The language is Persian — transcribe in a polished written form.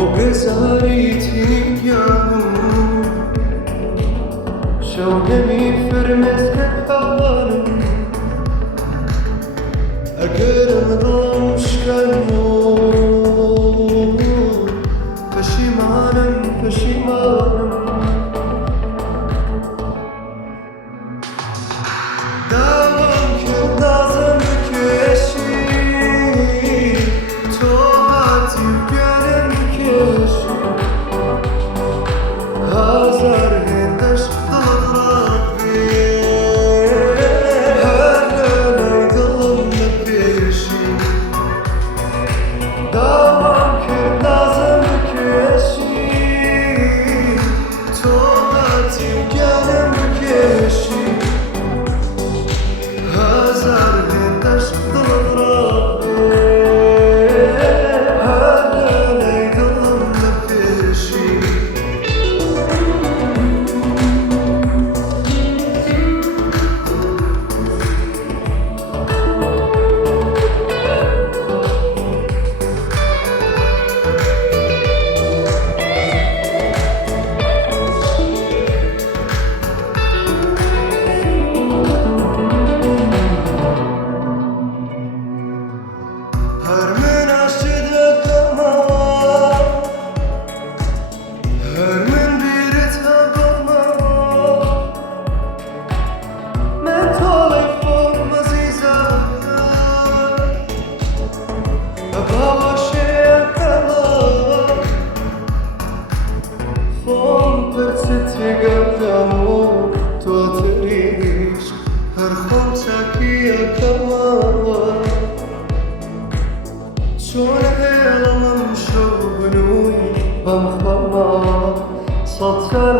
بزاری تیگم شوقمی فرمز کتارم اگرم دلم پشیمانم داوام کرد نازم بکشی تو هاتی گرم بکشی هزار هندش دلم بی هر لحظه دلم نپیشی داوام کرد نازم بکشی تو هاتی گرم بکشی هزار هندش دلم بی هر لحظه دلم نپیشی هر من عشقت kalmam هر من بیرت kalmam من طالبم عزیزم باشه kalmam فون پرستی گفتمو تو تریش هر خون تکی kalmam چون علمم شو بنوی بمخمم سطر